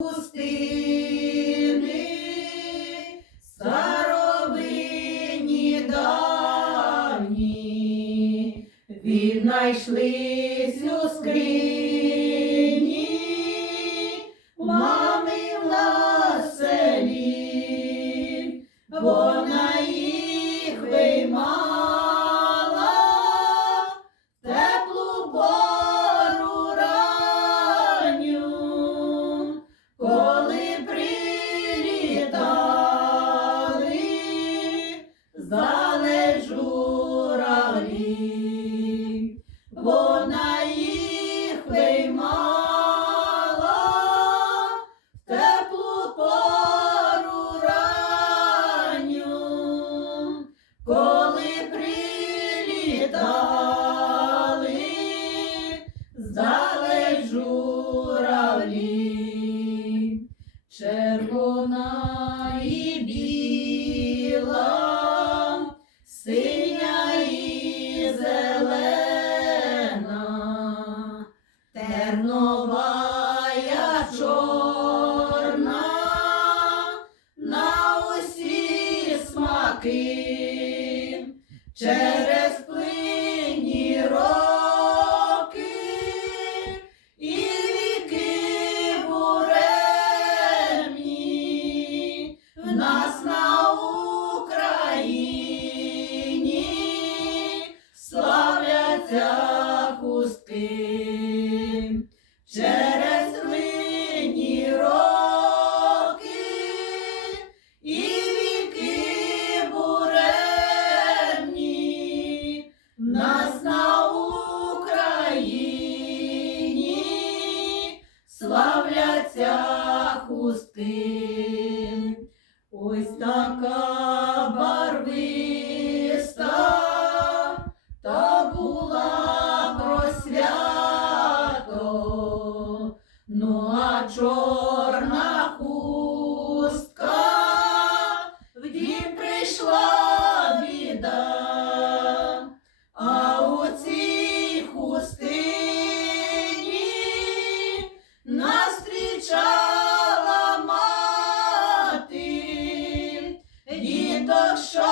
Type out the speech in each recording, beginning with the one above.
Пустини, старовинні давні, віднайшлись у скрині, мами на селі, вона їх виймала, зелена, терновая чорна, на усі смаки, хустки. Ось така барвиста та була про свято, ну а чорна діток, що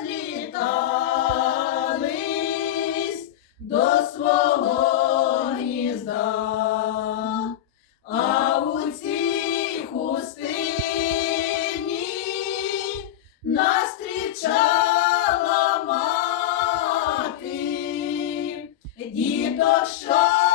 злітались до свого гнізда. А у цій хустині нас зустрічала мати, діток, що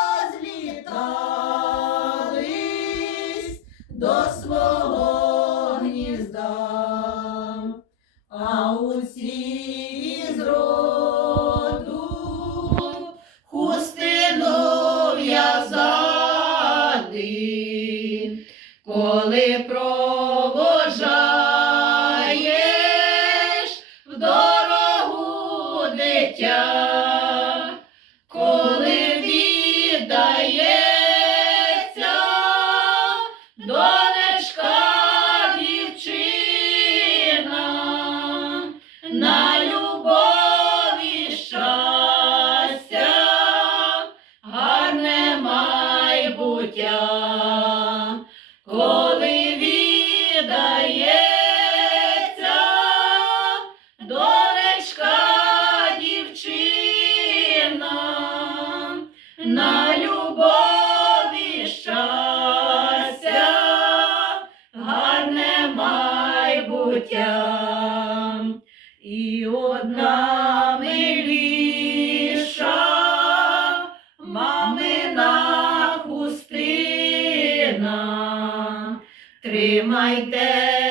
провожаєш в дорогу дитя, коли віддається донечка дівчина на любові щастя, гарне майбуття, майбуття. І одна миліша, мамина хустина, тримайтеся,